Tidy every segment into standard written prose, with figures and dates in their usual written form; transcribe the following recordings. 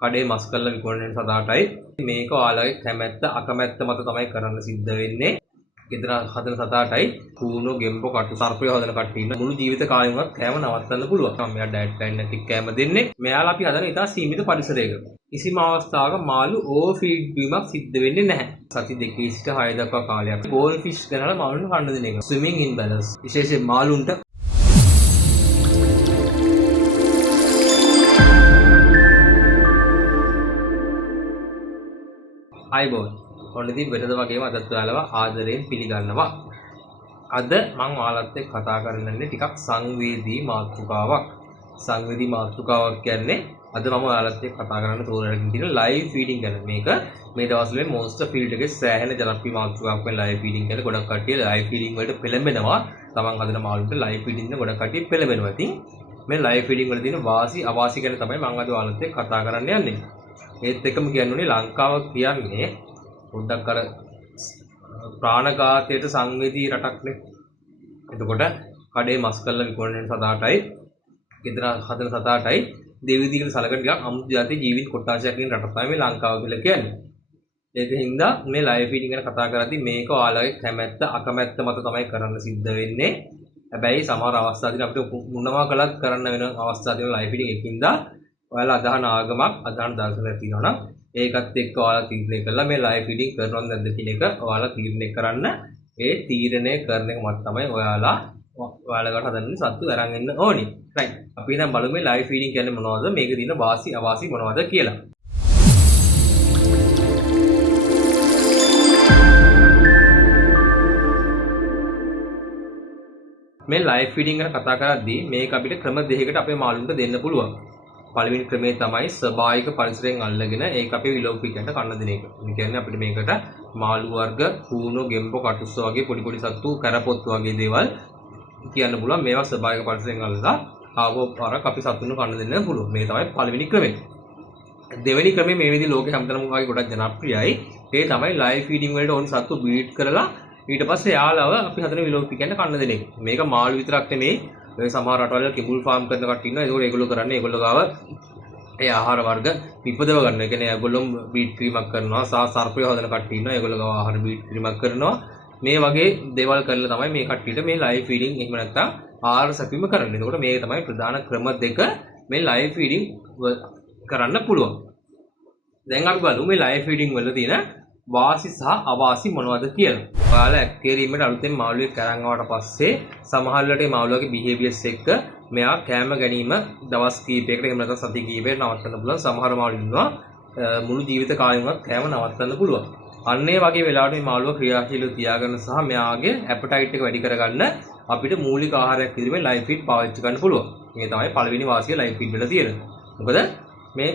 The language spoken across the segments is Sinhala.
කඩේ මස් කරලා විකුණන සදාටයි මේක ඔයාලගේ කැමැත්ත අකමැත්ත මත තමයි කරන්න සිද්ධ වෙන්නේ. ගෙදර හදන සතාටයි කූණෝ ගෙම්බෝ කටු සර්පය හදන කට්ටිය ඉන්න මුළු ජීවිත කාලෙමවත් කෑම නවත්තන්න පුළුවන්. මම මෙයා ඩයට් ප්ලෑන් නැති කෑම දෙන්නේ. මෙයාලා අපි හදන ඉතා සීමිත පරිසරයක. කිසිම අවස්ථාවක මාළු ඕවර් ෆීඩ් වීමක් සිද්ධ වෙන්නේ නැහැ. සති 2 සිට 6 දක්වා කාලයක් ගෝල්ඩ් ෆිෂ් ගනලා මාළුන්ට කන්න දෙන එක. ස්විමින් ඉන් බැලන්ස්. විශේෂයෙන් මාළුන්ට අයිබෝන් ඔන්න ඉතින් වෙනද වගේම අදත් ඔයාලව ආදරයෙන් පිළිගන්නවා. අද මම ඔයාලත් එක්ක කතා කරන්නේ ටිකක් සංවේදී මාතෘකාවක්. සංවේදී මාතෘකාවක් කියන්නේ අද මම ඔයාලත් එක්ක කතා කරන්න තෝරගෙන තියෙන ලයිව් ෆීඩින් ගැන. මේක මේ දවස්වල මොන්ස්ටර් ෆීල්ඩ් එකේ සෑහෙන ජනප්‍රිය මාතෘකාවක් වෙන ලයිව් ෆීඩින් ගැන. ගොඩක් කට්ටිය ලයිව් ෆීඩින් වලට පෙළඹෙනවා. තමන් හදන මාළුන්ට ලයිව් ෆීඩින් දෙන ගොඩක් කට්ටිය පෙළඹෙනවා. ඉතින් මේ ලයිව් ෆීඩින් වල තියෙන වාසි අවාසි ගැන තමයි මම අද ඔයාලත් එක්ක කතා කරන්න යන්නේ. ඒත් එක්කම කියන්නේ ලංකාව කියන්නේ පොඩ්ඩක් අර ප්‍රාණඝාතයට සංවේදී රටක්නේ. එතකොට කඩේ මස් කරලා විකුණන සතාටයි ගෙදර හදන සතාටයි දෙවිදිකට සලකන ටිකක් අමුතු જાතිය ජීවිත කොටාශයක් කියන රටක් තමයි මේ ලංකාව කියලා කියන්නේ. ඒකින්ද මේ ලයිව් ෆීඩින් ගැන කතා කරද්දී මේක ඔයාලගේ කැමැත්ත අකමැත්ත මත තමයි කරන්න සිද්ධ වෙන්නේ. හැබැයි සමහර අවස්ථාවලදී අපිට මොනවා කළත් කරන්න වෙන අවස්ථා තියෙනවා ලයිව් ෆීඩින් එකින්ද ඔයාලා අදහන ආගමක් අදහන දර්ශනයක් තියෙනවා නම් ඒකත් එක්ක ඔයාලා තීරණය කළා මේ ලයිව් ෆීඩින් කරනවද නැද්ද කියන එක ඔයාලා තීරණය කරන්න. ඒ තීරණය කරන එක මත තමයි ඔයාලකට හදන්න සත්තු අරන් එන්න ඕනේ. රයිට්. අපි දැන් බලමු මේ ලයිව් ෆීඩින් කියන්නේ මොනවද? මේකේ තියෙන වාසි අවාසි මොනවද කියලා. මේ ලයිව් ෆීඩින් ගැන කතා කරද්දී මේක අපිට ක්‍රම දෙකකට අපේ මාළුන්ට දෙන්න පුළුවන්. පළවෙනි ක්‍රමය තමයි ස්වභාවික පරිසරයෙන් අල්ලගෙන ඒක අපේ විලෝපිකයන්ට කන්න දෙන එක. ඒ කියන්නේ අපිට මේකට මාළු වර්ග, කූණෝ, ගෙම්බෝ, කටුස්ස වගේ පොඩි පොඩි සත්තු, කරපොත්තු වගේ දේවල් කියන්න පුළුවන්. මේවා ස්වභාවික පරිසරයෙන් අල්ලලා ආවෝ පාරක් අපි සතුන්ව කන්න දෙන්න පුළුවන්. මේ තමයි පළවෙනි ක්‍රමය. දෙවෙනි ක්‍රමය මේ විදිහේ ලෝකේ හැමතැනම වගේ ගොඩක් ජනප්‍රියයි. ඒ තමයි ලයිව් ෆීඩින් වලට ඕන සත්තු බ්‍රීඩ් කරලා ඊට පස්සේ යාළව අපි හදන විලෝපිකයන්ට කන්න දෙන එක. මේක මාළු විතරක් නෙමෙයි. ඒ සමහර රටවල කිඹුල් ෆාම් කරන කට්ටිය ඉන්නවා. ඒගොල්ලෝ ඒගොල්ලෝ කරන්නේ ඒගොල්ලෝ ගාව ඒ ආහාර වර්ග විපදව ගන්න. ඒ කියන්නේ ඒගොල්ලෝ බ්‍රීඩ් ක්‍රීමක් කරනවා. සර්පය හදන කට්ටිය ඉන්නවා. ඒගොල්ලෝ ගාව ආහාර බ්‍රීඩ් ක්‍රීමක් කරනවා. මේ වගේ දේවල් කරලා තමයි මේ කට්ටියට මේ ලයිව් ෆීඩින් එහෙම නැත්නම් ආහාර සැපීම කරන්නේ. ඒකට මේ තමයි ප්‍රධාන ක්‍රම දෙක මේ ලයිව් ෆීඩින් කරන්න පුළුවන්. දැන් අපි බලමු මේ ලයිව් ෆීඩින් වල තියෙන වාසි සහ අවාසි මොනවද කියලා. ඔයාලා ඇක්වේරියමෙට අලුතෙන් මාළුවෙක් කරන් ආවට පස්සේ සමහරවිට මේ මාළුවාගේ බිහේවියර්ස් එක්ක මෙයා කෑම ගැනීම දවස් කීපයකට එහෙම නැත්නම් සති කීපයකට නවත්තන්න පුළුවන්. සමහර මාළු ඉන්නවා මුළු ජීවිත කාලෙමවත් කෑම නවත්තන්න පුළුවන්. අන්න ඒ වගේ වෙලාවට මේ මාළුවා ක්‍රියාශීලීව තියාගන්න සහ මෙයාගේ ඇපටයිට් එක වැඩි කරගන්න අපිට මූලික ආහාරයක් විදිහට ලයිව් ෆීඩ් පාවිච්චි කරන්න පුළුවන්. මේ තමයි පළවෙනි වාසිය ලයිව් ෆීඩ් වල තියෙන. මොකද මේ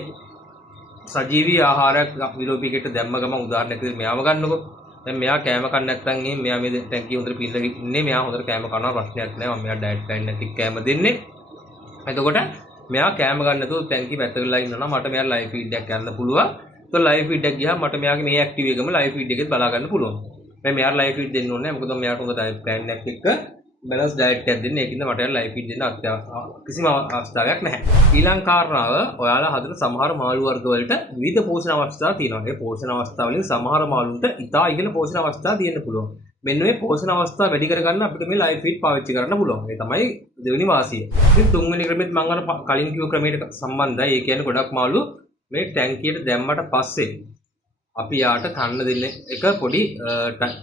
සජීවී ආහාරයක් විලෝපිකයට දැම්ම ගමන් උදාහරණයක් විදිහට මෙයාව ගන්නකො. දැන් මෙයා කෑම කන්න නැත්නම් මෙයා මේ ටැංකිය හොඳට පිරලා ඉන්නේ. මෙයා හොඳට කෑම කනවා ප්‍රශ්නයක් නැහැ. මම මෙයා ඩයට් ප්ලෑන් නැති කෑම දෙන්නේ. එතකොට මෙයා කෑම ගන්න නැතුව ටැංකිය පැත්තකලා ඉන්නවා නම් මට මෙයා ලයිව් ෆීඩ් එකක් ගන්න පුළුවන්. ඒක ලයිව් ෆීඩ් එකක් ගියාම මට මෙයාගේ මේ ඇක්ටිව් එකම ලයිව් ෆීඩ් එකෙත් බලා ගන්න පුළුවන්. මම මෙයාට ලයිව් ෆීඩ් දෙන්න ඕනේ නැහැ. මොකද මෙයාට හොඳ ඩයට් ප්ලෑන් එකක් එක්ක බැලන්ස් ඩයට් එකක් දෙන්න. ඒකින්ද මට ලයිව් ෆීඩ් දෙන්න කිසිම අවස්ථාවක් නැහැ. ඊළඟ කාරණාව ඔයාලා හදන සමහර මාළු වර්ග වලට විවිධ පෝෂණ අවස්ථා තියෙනවා. ඒ පෝෂණ අවස්ථා වලින් සමහර මාළුන්ට ඉතා ඉහළ පෝෂණ අවස්ථා තියෙන්න පුළුවන්. මෙන්න මේ පෝෂණ අවස්ථා වැඩි කරගන්න අපිට මේ ලයිව් ෆීඩ් පාවිච්චි කරන්න පුළුවන්. ඒ තමයි දෙවෙනි වාසිය. ඉතින් තුන්වෙනි ක්‍රමෙත් මම අර කලින් කිව්ව ක්‍රමයට සම්බන්ධයි. ඒ කියන්නේ ගොඩක් මාළු මේ ටැංකියට දැම්මට පස්සේ අපි යාට කන්න දෙන්න එක පොඩි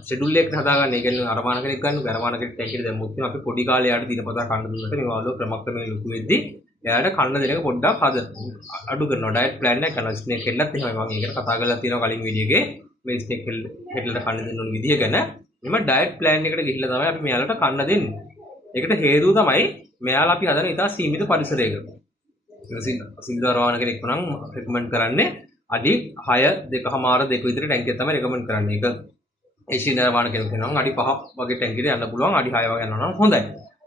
ෂෙඩියුල් එකක් හදාගන්න. ඒ කියන්නේ අරමාන කෙනෙක් ගන්න අරමාන කෙනෙක් ටැංකියට දැම්මොත් අපි පොඩි කාලේ යාට දිනපතා කන්න දුන්නට මේ මාළුව ක්‍රමක්‍රමයෙන් ලොකු වෙද්දී එයාට කන්න දෙන එක පොඩ්ඩක් අඩු කරනවා. ඩයට් ප්ලෑන් එකක් කරනවා. ස්නේක් හෙල්ලත් එහෙමයි. මම ඒකට කතා කරලා තියෙනවා කලින් වීඩියෝ එකේ මේ ස්නේක් හෙල්ලට කන්න දෙන්න ඕන විදිය ගැන. එම ඩයට් ප්ලෑන් එකට ගිහිල්ලා තමයි අපි මෙයාලට කන්න දෙන්නේ. ඒකට හේතුව තමයි මෙයාලා අපි හදන ඉතා සීමිත පරිසරයක. සිල්වරවාන කෙනෙක් නම් රෙකමන්ඩ් කරන්නේ අඩි 6 2.5 2 විතර ටැංකියක් තමයි රෙකමන්ඩ් කරන්නේ. ඒක ඒෂියනරවාන කෙනෙක් නම් අඩි 5 වගේ ටැංකියට යන්න පුළුවන්. අඩි 6 වගේ යනවා නම් හොඳයි.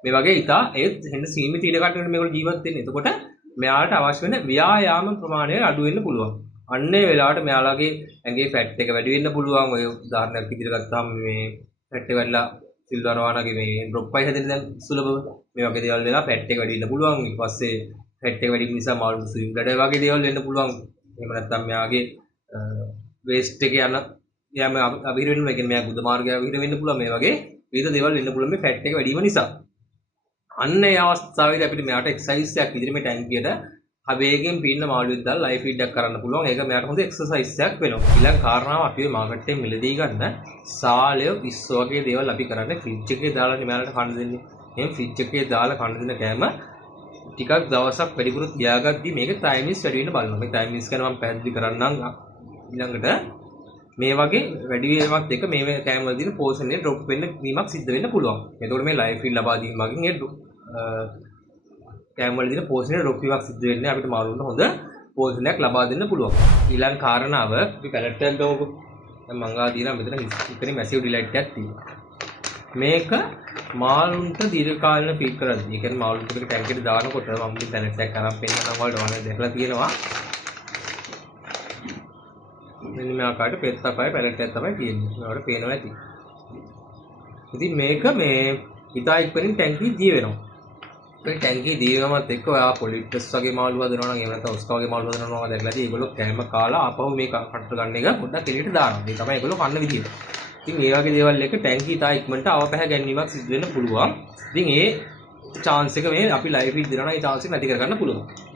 මේ වගේ ඉතා ඒත් හෙන්න සීමිත ඉඩ කඩකට මේගොල්ලෝ ජීවත් වෙන්නේ. එතකොට මෙයාලට අවශ්‍ය වෙන ව්‍යායාම ප්‍රමාණය අඩු වෙන්න පුළුවන්. අන්න ඒ වෙලාවට මෙයාලගේ ඇඟේ ෆැට් එක වැඩි වෙන්න පුළුවන්. ඔය උදාහරණයක් විදිහට ගත්තාම මේ ෆැට් එක වැඩිලා සිල්වරවානගේ මේ ඩ්‍රොප්පයි හැදෙන දැන් සුලභව මේ වගේ දේවල් වෙලා ෆැට් එක වැඩි වෙන්න පුළුවන්. ඊට පස්සේ ෆැට් එක වැඩි නිසා මාළු ස්විම් බ්ලැඩර් වගේ දේවල් වෙන්න පුළුවන්. එහෙම නැත්නම් මෙයාගේ වේස්ට් එක යන යාම අවිහිර වෙන්න මේ කියන්නේ මෙයා බුද්ධ මාර්ගය අවිහිර වෙන්න පුළුවන් මේ වගේ විවිධ දේවල් වෙන්න පුළුවන් මේ ෆැට් එක වැඩි වීම නිසා. අන්න ඒ අවස්ථාවේදී අපිට මෙයාට එක්සර්සයිස් එකක් විදිහට මේ ටැංකියට අවේගෙන් පින්න මාළුවෙක් දාලා ලයිව් ෆීඩ් එකක් කරන්න පුළුවන්. ඒක මෙයාට හොඳ එක්සර්සයිස් එකක් වෙනවා. ඊළඟ කාරණාව අපි මාකට් එකේ මිලදී ගන්න සාලය විස්ස වගේ දේවල් අපි කරන්නේ ෆ්‍රිජ් එකේ දාලා මෙයාලට කන්න දෙන්නේ. එහෙනම් ෆ්‍රිජ් එකේ දාලා කන්න දෙන කෑම ටිකක් දවසක් වැඩිපුර තියාගද්දී මේක ටයිමින්ස් වැඩි වෙන්න බලනවා. මේ ටයිමින්ස් ගැන මම පැහැදිලි කරන්නම් ඊළඟට මේ වගේ වැඩි වීමත් එක මේ කෑම වල දින පෝෂණය ඩ්‍රොප් වෙන්න වීමක් සිද්ධ වෙන්න පුළුවන්. එතකොට මේ ලයිව් ෆීඩ් ලබා දීම මගින් ඒ කෑම වල දින පෝෂණය ඩ්‍රොප් වීමක් සිද්ධ වෙන්නේ අපිට මාළුන්ට හොඳ පෝෂණයක් ලබා දෙන්න පුළුවන්. ඊළඟ කාරණාව අපි පැලට් එකක් ගමුකෝ. දැන් මං ගාව දිනා මෙතන ඉතින් මැසිව් ඩිලයිට් එකක් තියෙනවා. මේක මාළුන්ට දීර්ඝකාලීන ෆීඩ් කරද්දී. ඒ කියන්නේ මාළුන්ට මේක ටැංකියට දානකොට මම මේ පැලට් එකක් අරන් පෙන්නනවා වලට ඕනේ දැකලා තියෙනවා. මෙන්න මේ ආකාරයට පෙත්තපය පැලට් එකක් තමයි තියෙන්නේ. ඒකට පේනවා ඇති. ඉතින් මේක මේ ඉතා ඉක්මනින් ටැංකිය දී වෙනවා. මේ ටැංකිය දී වෙනවත් එක්ක ඔයා පොලිට්ස් වගේ මාළු හදනවා නම් එහෙම නැත්නම් ඔස්කා වගේ මාළු හදනවා නම් දැක්ලාදී ඒගොල්ලෝ කෑම කාලා ආපහු මේ කට්ට ගන්න එක පොඩ්ඩක් එළියට දානවා. මේ තමයි ඒගොල්ලෝ කන්න විදිය. ඉතින් මේ වගේ දේවල් එක ටැංකිය ඉතා ඉක්මනට අවපැහැ ගැනීමක් සිදු වෙන්න පුළුවන්. ඉතින් ඒ chance එක මේ අපි ලයිව් ෆීඩ් දෙනවා නම් ඒ chance එක නැති කරගන්න පුළුවන්.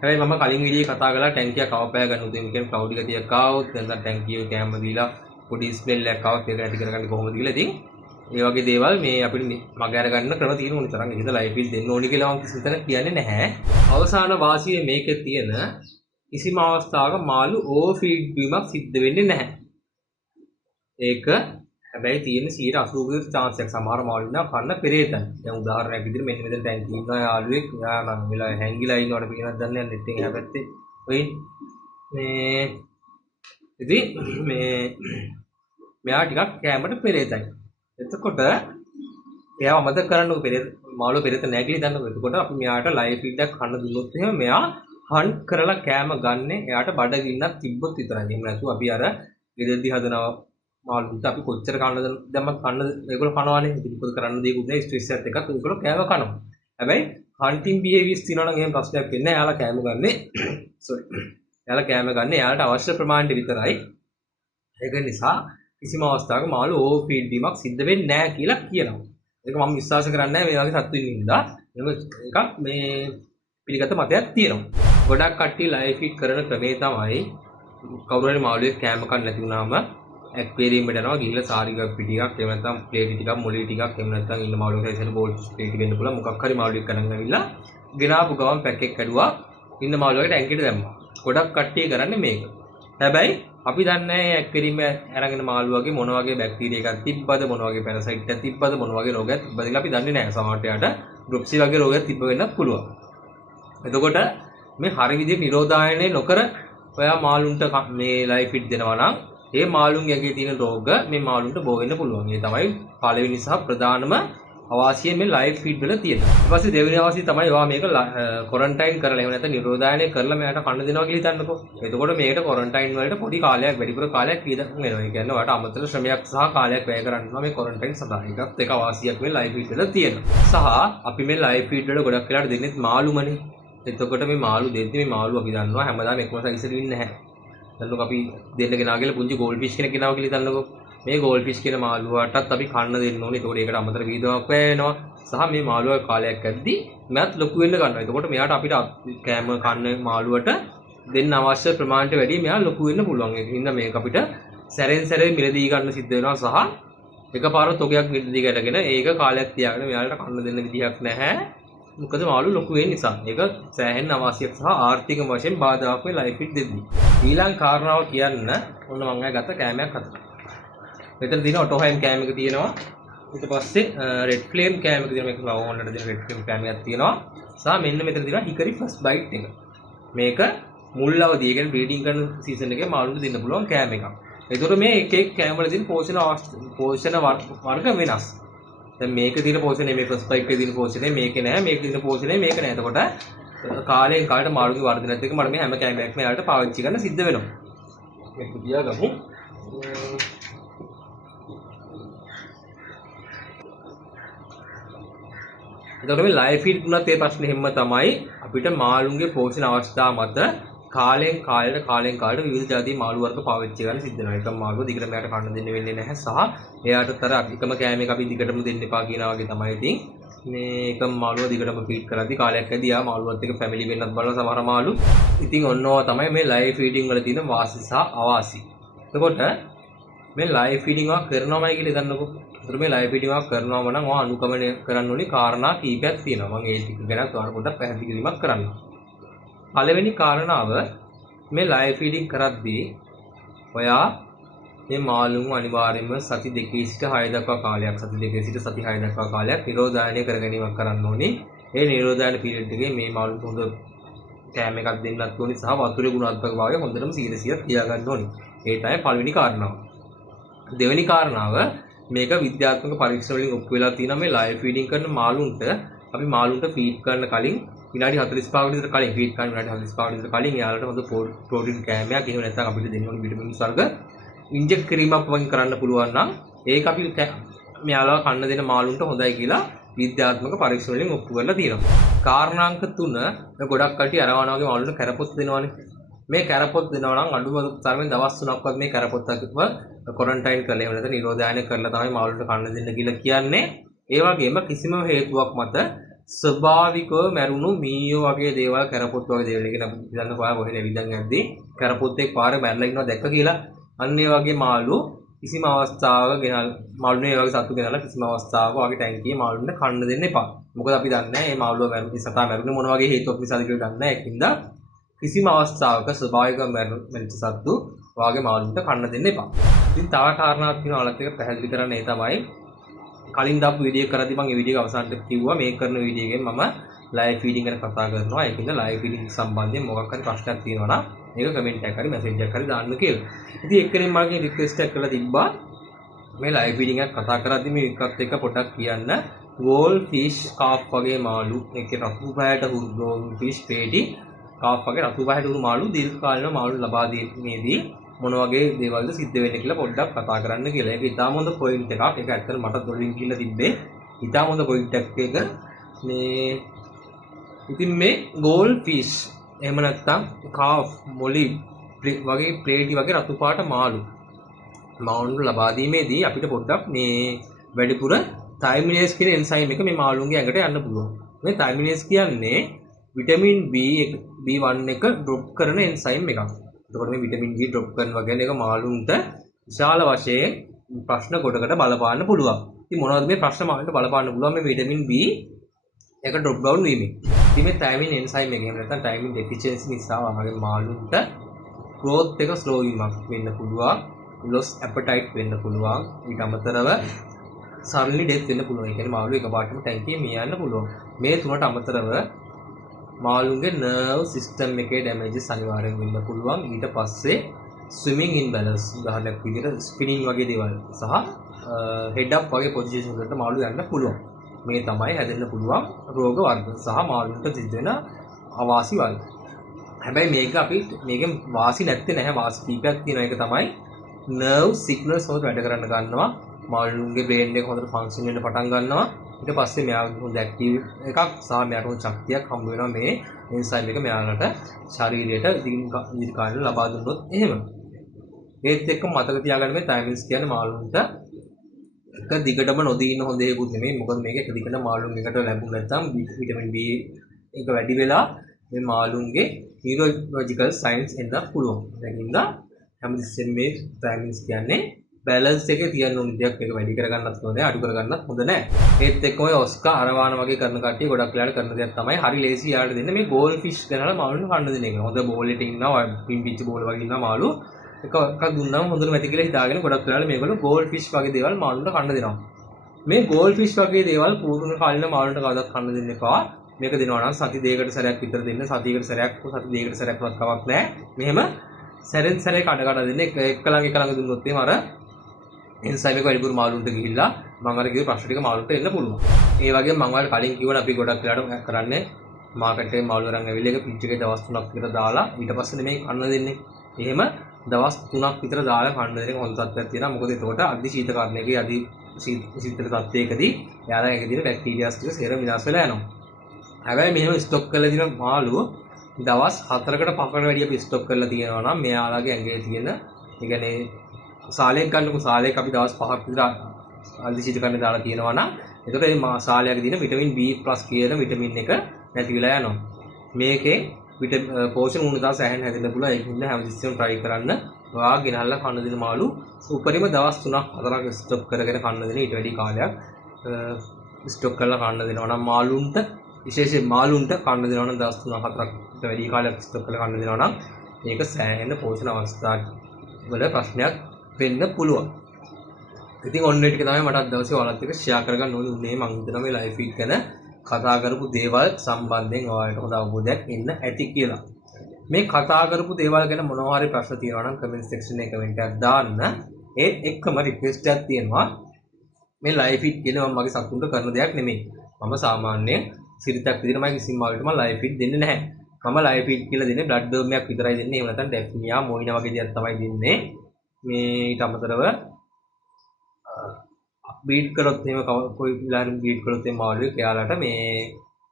හැබැයි මම කලින් වීඩියෝ කතා කළා ටැංකියක් අවපෑ ගන්න උදේ කියන්නේ ක්ලවුඩ් එක තියක් ආවොත් නැත්නම් ටැංකිය කෑම දීලා පොඩි ස්මෙල් එකක් ආවොත් ඒක නැති කරගන්නේ කොහොමද කියලා. ඉතින් මේ වගේ දේවල් මේ අපිට මග අර ගන්න ක්‍රම තියෙන ඕනි තරම්. ඒකද ලයිව් ෆීඩ් දෙන්න ඕනි කියලා මම කිසිම තැනක කියන්නේ නැහැ. අවසාන වාසිය මේකේ තියෙන කිසිම අවස්ථාවක මාළු ඕවර් ෆීඩ් වීමක් සිද්ධ වෙන්නේ නැහැ. ඒක හැබැයි තියෙන 80% chance එකක් සමහර මාළු ඉන්නවා කන්න පෙරේතයි. දැන් උදාහරණයක් විදිහට මෙන්න මෙතන ටැංකිය ඉන්නවා යාළුවෙක් යා නම් වෙලා හැංගිලා ඉන්නවට කියනක් දන්නේ නැහැ නෙට් එකේ එහා පැත්තේ. ඔයි මේ ඉතින් මේ මෙයා ටිකක් කැමරට පෙරේතයි. එතකොට එයාව මතක කරන්නකො මාළු පෙරේත නැහැ කියලා දන්නකො. එතකොට අපි මෙයාට ලයිව් ෆීඩ් එකක් කන්න දුන්නොත් එහෙම මෙයා හන්ට් කරලා කෑම ගන්න එයාට බඩගින්නක් තිබ්බොත් විතරයි. එහෙම නැතුව අපි අර ගෙදරදී හදනවා මාළුන්ට අපි කොච්චර කන්න දැම්මත් කන්න ඒගොල්ලෝ කනවානේ. ඉතින් මොකද කරන්න දෙයක්වත් නැහැ. ස්ට්‍රෙස් එකත් එකක් ඒගොල්ලෝ කෑම කනවා. හැබැයි හන්ටින් බිහේවියර්ස් තියෙනවා නම් එහෙම ප්‍රශ්නයක් වෙන්නේ නැහැ. එයාලා කෑම ගන්නෙ එයාලා කෑම ගන්න එයාලට අවශ්‍ය ප්‍රමාණයට විතරයි. ඒක නිසා කිසිම අවස්ථාවක මාළු ඕවර් ෆීඩ් වීමක් සිද්ධ වෙන්නේ නැහැ කියලා කියනවා. ඒක මම විශ්වාස කරන්නේ නැහැ මේ වගේ සත්තු ඉන්න නිසා. එකක් මේ පිළිගත මතයක් තියෙනවා. ගොඩක් කට්ටිය ලයිව් ෆීඩ් කරන ක්‍රමේ තමයි කවුරු හරි මාළුවෙක් කෑම කන්න නැති වුණාම ඇක්වේරියම් එකට යනවා ගිහිල්ලා සාරිකක් පිටියක් එහෙම නැත්නම් ප්ලේට් ටිකක් මොලේ ටිකක් එහෙම නැත්නම් ඉන්න මාළුවෙක් හැදෙන බෝල් ප්ලේට් වෙන්න පුළුවන් මොකක් හරි මාළුවෙක් කනන් ඇවිල්ලා ගෙනාපු ගමන් පැක් එක කැඩුවා ඉන්න මාළුවෙක් ටැංකියට දැම්මා. ගොඩක් කට්ටිය කරන්නේ මේක. හැබැයි අපි දන්නේ නැහැ ඇක්වේරියම් අරගෙන මාළුවගේ මොන වගේ බැක්ටීරියා එකක් තිබ්බද මොන වගේ පැරසයිට් එකක් තිබ්බද මොන වගේ රෝගයක් තිබ්බද කියලා අපි දන්නේ නැහැ. සමහරට යාට ඩ්‍රොප්සි වගේ රෝගයක් තිබ්බ වෙන්නත් පුළුවන්. එතකොට මේ හරි විදිහට නිරෝධායනය නොකර ඔයා මාළුන්ට මේ ලයිව් ෆීඩ් දෙනවා නම් ඒ මාළුන්ගේ ඇඟේ තියෙන රෝග මේ මාළුන්ට බෝ වෙන්න පුළුවන්. ඒ තමයි පළවෙනි සහ ප්‍රධානම අවාසිය මේ ලයිව් ෆීඩ් වල තියෙනවා. ඊට පස්සේ දෙවෙනි අවාසිය තමයි ඔයා මේක ක්වොරන්ටයින් කරලා එහෙම නැත්නම් නිරෝධායනය කරලා මෙයාට කන්න දෙනවා කියලා හිතන්නකෝ. එතකොට මේකට ක්වොරන්ටයින් වලට පොඩි කාලයක් වැඩිපුර කාලයක් වියදම් වෙනවා. ඒ කියන්නේ ඔයාට අමතර ශ්‍රමයක් සහ කාලයක් වැය කරන්න මේ ක්වොරන්ටයින් සඳහා. ඒකත් එක අවාසියක් මේ ලයිව් ෆීඩ් වල තියෙනවා. සහ අපි මේ ලයිව් ෆීඩ් වල ගොඩක් වෙලාට දෙන්නේ මාළුමනේ. එතකොට මේ මාළු දෙද්දි මේ මාළු අපි දන්නවා හැමදාම එකම සයිස් එකේ ඉන්නේ නැහැ. දැන් අපි දෙන්න ගෙනා කියලා පුංචි ගෝල්ඩ් ෆිෂ් කෙනෙක් ගෙනාවා කියලා හිතන්නකෝ. මේ ගෝල්ඩ් ෆිෂ් කියන මාළුවාටත් අපි කන්න දෙන්න ඕනේ. ඒතකොට ඒකට අමතර වීදමක් වැයෙනවා. සහ මේ මාළුවා කාලයක් ඇද්දි මෙයාත් ලොකු වෙන්න ගන්නවා. එතකොට මෙයාට අපිට කෑම කන්න මාළුවට දෙන්න අවශ්‍ය ප්‍රමාණයට වැඩිය මෙයා ලොකු වෙන්න පුළුවන්. ඒක හින්දා මේක අපිට සැරෙන් සැරේ මිලදී ගන්න සිද්ධ වෙනවා. සහ එකපාර තොගයක් මිලදී ගන්නගෙන ඒක කාලයක් තියාගෙන මෙයාලට කන්න දෙන්න විදිහක් නැහැ. මොකද මාළු ලොකු වෙන නිසා. ඒක සෑහෙන අවශ්‍යක සහ ආර්ථික වශයෙන් බාධාක් වෙයි ලයිව් ෆීඩ් දෙද්දී. ඊළඟ කාරණාව කියන්න ඔන්න මම ගත්ත කෑමක් හදලා. මෙතන තියෙන ඔටෝහයිම් කෑම එක තියෙනවා. ඊට පස්සේ රෙඩ් ෆ්ලේම් කෑම එක තියෙනවා. මේක ලව් වුණාට දෙන රෙඩ් ෆ්ලේම් කෑමක් තියෙනවා. සහ මෙන්න මෙතන තියෙනවා හිකරි ෆස්ට් බයිට් එක. මේක මුල් අවදී කියන්නේ බ්‍රීඩින් කරන සීසන් එකේ මාළුන්ට දෙන්න පුළුවන් කෑම එකක්. ඒතකොට මේ එක එක කෑම වල තියෙන පෝෂණ වර්ග වෙනස්. දැන් මේක තියෙන පෝෂණය මේ ෆස්ට් බයිට් එකේ තියෙන පෝෂණය මේකේ නැහැ. මේකේ තියෙන පෝෂණය මේක නැහැ. එතකොට කාලයෙන් කාලට මාළුගේ වර්ධනයත් එක්ක මට මේ හැම කෑමයක්ම යාලට පාවිච්චි කරන්න සිද්ධ වෙනවා. මේක තියාගමු. එතකොට මේ ලයිව් ෆීඩ් වුණත් ඒ ප්‍රශ්නේ හැම තමයි අපිට මාළුන්ගේ පෝෂණ අවස්ථා මත කාලෙන් කාලයට විවිධ ජාති මාළු වර්ග පාවිච්චි කරන්න සිද්ධ වෙනවා. එකම මාළුව දිගටම එයාට කන්න දෙන්න වෙන්නේ නැහැ සහ එයාටතර එකම කෑමක අපි දිගටම දෙන්න එපා කියනවා වගේ තමයි. ඉතින් මේ එකම මාළුව දිගටම ෆීඩ් කරද්දී කාලයක් ඇදී ආ මාළුවත් එක්ක ෆැමිලි වෙන්නත් බලන සමහර මාළු. ඉතින් ඔන්නෝව තමයි මේ ලයිව් ෆීඩින් වල තියෙන වාසි සහ අවාසි. එතකොට මේ ලයිව් ෆීඩින් එක කරනවාමයි කියලා හිතන්නකෝ. ඒතර මේ ලයිව් ෆීඩින් එක කරනවම නම් ඔයා අනුගමනය කරන්න ඕනේ කාරණා කීපයක් තියෙනවා. මම ඒ ටික ගැන ඔයාලට පොඩ්ඩක් පැහැදිලි කිරීමක් කරන්නම්. පළවෙනි කාරණාව මේ ලයිව් ෆීඩින් කරද්දී ඔයා මේ මාළුන් අනිවාර්යයෙන්ම සති 2 සිට 6 දක්වා කාලයක් සති 2 සිට සති 6 දක්වා කාලයක් නිරෝධායනය කර ගැනීමක් කරන්න ඕනේ. ඒ නිරෝධායන පීරියඩ් එකේ මේ මාළුන්ට හොඳ කෑම එකක් දෙන්නත් ඕනේ සහ වතුරේ ගුණාත්මක භාවය හොඳටම 100% තියාගන්න ඕනේ. ඒ තමයි පළවෙනි කාරණාව. දෙවෙනි කාරණාව මේක විද්‍යාත්මක පරීක්ෂණ වලින් ඔප්පු වෙලා තියෙනවා මේ ලයිව් ෆීඩින් කරන මාළුන්ට අපි මාළුන්ට ෆීඩ් කරන්න කලින් විනාඩි 45කට විතර කලින් ෆීඩ් කරන විනාඩි 45කට විතර කලින් යාළුවට හොඳ ප්‍රෝටීන් කෑමයක් එහෙම නැත්නම් අපිට දෙන්න ඕන විටමින් වර්ග ඉන්ජෙක්ට් කිරීමක් වගේ කරන්න පුළුවන් නම් ඒක අපි මෙයාලව කන්න දෙන මාළුන්ට හොඳයි කියලා විද්‍යාත්මක පරීක්ෂණ වලින් ඔප්පු කරලා තියෙනවා. කාරණාංක 3 ගොඩක් කටි අරවනවා වගේ මාළුන්ට කැරපොත් දෙනවනේ. මේ කැරපොත් දෙනවා නම් අඩුම තරමේ දවස් 3ක්වත් මේ කැරපොත් අකව ක්වොරන්ටයින් කරලා එහෙම නැත්නම් නිරෝධායනය කරලා තමයි මාළුන්ට කන්න දෙන්න කියලා කියන්නේ. ඒ වගේම කිසිම හේතුවක් මත ස්වභාවිකව මැරුණු මීයෝ වගේ දේවල් කැරපොත් වගේ දේවල් කියන හිතන්න පාර කොහෙද විදන් යද්දී කැරපොත් එක්ක පාරේ මැරලා ඉන්නවා දැක්ක කියලා අන්න ඒ වගේ මාළු කිසිම අවස්ථාවක ගෙනල් මාළුනේ ඒ වගේ සතු ගෙනල්ලා කිසිම අවස්ථාවක වගේ ටැංකියේ මාළුන්ට කන්න දෙන්න එපා. මොකද අපි දන්නේ නැහැ මේ මාළුව මැරුණේ සතා මැරුණේ මොන වගේ හේතුවක් නිසාද කියලා දන්නේ නැහැ. ඒකින්ද කිසිම අවස්ථාවක ස්වභාවිකව මැරිච්ච සත්තු වාගේ මාළුන්ට කන්න දෙන්න එපා. ඉතින් තව කාරණාවක් තියෙනවා ඔයාලත් එක්ක පැහැදිලි කරන්න ඒ තමයි කලින් දාපු වීඩියෝ කරද්දී මම ඒ වීඩියෝ අවසානයේ කිව්වා මේ කරන වීඩියෝ එකෙන් මම ලයිව් ෆීඩින් ගැන කතා කරනවා. ඒකින්ද ලයිව් ෆීඩින් සම්බන්ධයෙන් මොකක් හරි ප්‍රශ්නයක් තියෙනවා නම් මේක කමෙන්ට් එකක් හරි මෙසේජ් එකක් හරි දාන්න කියලා. ඉතින් එක්කෙනෙක් මගෙන් රික්වෙස්ට් එකක් කරලා තිබ්බා මේ ලයිව් ෆීඩින් එකක් කතා කරද්දී මේ එකත් එක්ක පොඩ්ඩක් කියන්න ගෝල් ෆිෂ් කාප් වගේ මාළු ඒකේ රතු පැහැයට හුරු ගෝල් ෆිෂ් පේටි කාප් වගේ රතු පැහැයට හුරු මාළු දීර්ඝ කාලින මාළු ලබා දීමේදී මොන වගේ දේවල්ද සිද්ධ වෙන්නේ කියලා පොඩ්ඩක් කතා කරන්න කියලා. ඒක ඉතාම හොඳ පොයින්ට් එකක්. ඒක ඇත්තට මට දොරින් කියලා තිබ්බේ. ඉතාම හොඳ පොයින්ට් එකක් එක. මේ ඉතින් මේ ගෝල් ෆිෂ් එහෙම නැත්නම් කාෆ් මොලි වගේ ප්ලේටි වගේ රතු පාට මාළු ලබා දීමේදී අපිට පොඩ්ඩක් මේ වැඩිපුර තයිමිනේස් කියන එන්සයිම් එක මේ මාළුන්ගේ ඇඟට යන්න පුළුවන්. මේ තයිමිනේස් කියන්නේ විටමින් B1 එක ඩ්‍රොප් කරන එන්සයිම් එකක්. එතකොට මේ විටමින් B ඩ්‍රොප් කරනවා කියන්නේ ඒක මාළුන්ට විශාල වශයෙන් ප්‍රශ්න කොටකට බලපාන්න පුළුවන්. ඉතින් මොනවද මේ ප්‍රශ්න මාළුන්ට බලපාන්න පුළුවන් මේ විටමින් B එක ඩ්‍රොප් ඩවුන් වීමෙන්. ඉතින් මේ තයිමින් එන්සයිම් එක එහෙම නැත්නම් තයිමින් ඩෙෆිෂියන්සි නිසා වගේ මාළුන්ට growth එක slow වීමක් වෙන්න පුළුවන්. loss appetite වෙන්න පුළුවන්. ඊට අමතරව suddenly death වෙන්න පුළුවන්. ඒ කියන්නේ මාළුව එකපාරටම ටැංකියේ මිය යන්න පුළුවන්. මේ තුනට අමතරව මාළුන්ගේ nerve system එකේ damages අනිවාර්යෙන් වෙන්න පුළුවන්. ඊට පස්සේ swimming imbalance උදාහරණයක් විදිහට spinning වගේ දේවල් සහ head up වගේ position වලට මාළු යන්න පුළුවන්. මේ තමයි හැදෙන්න පුළුවන් රෝග වර්ග සහ මාළුන්ට සිද්ධ වෙන අවාසි වර්ග. හැබැයි මේක අපි මේකෙන් වාසි නැත්තේ නැහැ. වාසි කීපයක් තියෙනවා. ඒක තමයි nerve signals හොඳට වැඩ කරන්න ගන්නවා. මාළුන්ගේ brain එක හොඳට function වෙන්න පටන් ගන්නවා. ඊට පස්සේ මෙයාගේ හොඳ ඇක්ටිව් එකක් සහ මෙයාට හොඳ ශක්තියක් හම්බ වෙනවා මේ එන්සයිම් එක මෙයාලට ශරීරයට දීර්ඝ කාලෙ ලබා දුන්නොත් එහෙම. ඒත් එක්ක මතක තියාගන්න මේ තයිමින්ස් කියන්නේ මාළුන්ට එක දිගටම නොදී ඉන්න හොඳ ඒකුත් නෙමෙයි. මොකද මේක එක දිගට මාළුන් එකට ලැබුණ නැත්නම් විටමින් B එක වැඩි වෙලා මේ මාළුන්ගේ නියුරොලොජිකල් සයින්ස් එන්න පුළුවන්. ඒකින්ද හැමතිස්සෙම මේ තයිමින්ස් කියන්නේ බැලන්ස් එකේ තියන්න ඕන දෙයක්. ඒක වැඩි කරගන්නත් හොඳ නැහැ, අඩු කරගන්නත් හොඳ නැහැ. ඒත් එක්කම ඔය ඔස්කා අරවාන වගේ කරන කට්ටිය ගොඩක් වෙලාවට කරන දෙයක් තමයි හරි ලේසි යාළුවට දෙන්න මේ ගෝල් ෆිෂ් ගනලා මාළුන්ට කන්න දෙන එක. හොඳ බෝල් එකක ඉන්නවා, පිම්පිච්ච බෝල් වගේ ඉන්නවා මාළු. එකක් දුන්නාම හොඳට මැති කියලා හිතාගෙන ගොඩක් වෙලාවට මේගොල්ලෝ ගෝල් ෆිෂ් වගේ දේවල් මාළුන්ට කන්න දෙනවා. මේ ගෝල් ෆිෂ් වගේ දේවල් පුරුදු කාලින මාළුන්ට කවදාවත් කන්න දෙන්න එපා. මේක දෙනවා නම් සති දෙකකට සැරයක් විතර දෙන්න. සතියකට සැරයක් සති දෙකකට සැරයක් වත් කමක් නැහැ. මෙහෙම සැරෙන් සැරේ කඩ දෙන්න. එක ළඟ දුන්නොත් එහෙම අර එන්සයිම් එක වැඩිපුර මාළුන්ට ගිහිල්ලා මම අර කිව්ව ප්‍රශ්න ටික මාළුන්ට එන්න පුළුවන්. ඒ වගේම මම ඔයාලට කලින් කිව්වනේ අපි ගොඩක් වෙලාවට කරන්නේ මාකට් එකේ මාළු අරන් ඇවිල්ලා ඒක ෆ්‍රිජ් එකේ දවස් 3ක් විතර දාලා ඊට පස්සේ නෙමෙයි කන්න දෙන්නේ. එහෙම දවස් 3ක් විතර දාලා කන්න දෙන එක හොඳ තත්ත්වයක් තියෙනවා. මොකද එතකොට අධි ශීතකරණයකේ අධි සීතල තත්ත්වයකදී යාලා ඇඟේ තියෙන බැක්ටීරියාස් ටික සේරම විනාශ වෙලා යනවා. හැබැයි මෙහෙම ස්ටොක් කරලා තියෙන මාළුව දවස් 4කට 5කට වැඩි අපි ස්ටොක් කරලා තියෙනවා නම් මෙයාලගේ ඇඟේ තියෙන ඒ කියන්නේ සාලයක් ගන්නකො සාලයක් අපි දවස් 5ක් විතර අල්දිසිට කරන්න දාලා තියෙනවා නම් එතකොට මේ සාලයක තියෙන විටමින් B+ කියන විටමින් එක නැති වෙලා යනවා. මේකේ පෝෂණ උණුදා සෑහෙන හැදෙන්න පුළුවන්. ඒක නිසා හැමතිස්සෙම try කරන්න. ඔයා ගෙනල්ලා කන්න දෙන මාළු උපරිම දවස් 3-4ක් ස්ටොක් කරගෙන කන්න දෙන ඊට වැඩි කාලයක් ස්ටොක් කරලා කන්න දෙනවා නම් මාළුන්ට විශේෂයෙන් මාළුන්ට කන්න දෙනවා නම් දවස් 3-4කට වැඩි කාලයක් ස්ටොක් කරලා කන්න දෙනවා නම් මේක සෑහෙන පෝෂණ අවස්ථා වල ප්‍රශ්නයක් වෙන්න පුළුවන්. ඉතින් ඔන්න ටික තමයි මට අද දවසේ ඔයාලත් එක්ක ෂෙයා කරගන්න ඕනේ. මම හිතනවා මේ ලයිෆ් ෆීඩ් ගැන කතා කරපු දේවල් සම්බන්ධයෙන් ඔයාලට හොඳ අවබෝධයක් එන්න ඇති කියලා. මේ කතා කරපු දේවල් ගැන මොනවා හරි ප්‍රශ්න තියෙනවා නම් කමෙන්ට් සෙක්ෂන් එකේ කමෙන්ට් එකක් දාන්න. ඒත් එක්කම රික්වෙස්ට් එකක් තියෙනවා. මේ ලයිෆ් ෆීඩ් කියන මගේ සතුන්ට කරන දෙයක් නෙමෙයි. මම සාමාන්‍යයෙන් සිරිතක් විදිහට මම කිසිම මාළුවට මම ලයිෆ් ෆීඩ් දෙන්නේ නැහැ. මම ලයිෆ් ෆීඩ් කියලා දෙන්නේ බ්ලඩ් වර්ම් එකක් විතරයි දෙන්නේ. එහෙම නැත්නම් ඩැෆ්නියා මොයිනා වගේ දේවල් තමයි දෙන්නේ. මේ ඊට අමතරව බීට් කරොත් එහෙම කොයි විලාරින් බීට් කරොත් එහෙම මාළුවෙක් එයාලට මේ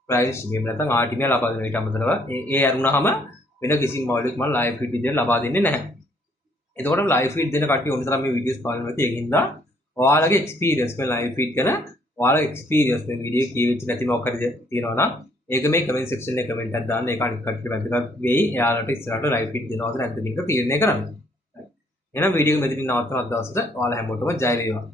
ප්‍රයිස් ගේම් නැත්නම් ආර්ටිමියා ලබා දෙනවා. ඊට අමතරව ඒ අරුණාම වෙන කිසිම මාළුවෙක් මම ලයිෆ් ෆීඩ් විදිහට ලබා දෙන්නේ නැහැ. එතකොට ලයිෆ් ෆීඩ් දෙන කට්ටිය ඕන තරම් මේ වීඩියෝස් බලන්න නැති ඒකින්ද ඔයාලගේ එක්ස්පීරියන්ස් මේ ලයිෆ් ෆීඩ් කරන ඔයාලගේ එක්ස්පීරියන්ස් මේ වීඩියෝ කියවිච්ච නැති මොකක් හරි තියෙනවා නම් ඒක මේ කමෙන්ට් සෙක්ෂන් එකේ කමෙන්ට් එකක් දාන්න. ඒක අනිත් කට්ටියට වැදගත් වෙයි. එයාලට ඉස්සරහට ලයිෆ් ෆීඩ් දෙනවද නැද්ද කියන එක තීරණය කරන්න. එහෙනම් වීඩියෝ එක මෙතනින් නවත්තන දවසට ඔයාලා හැමෝටම ජය වේවා.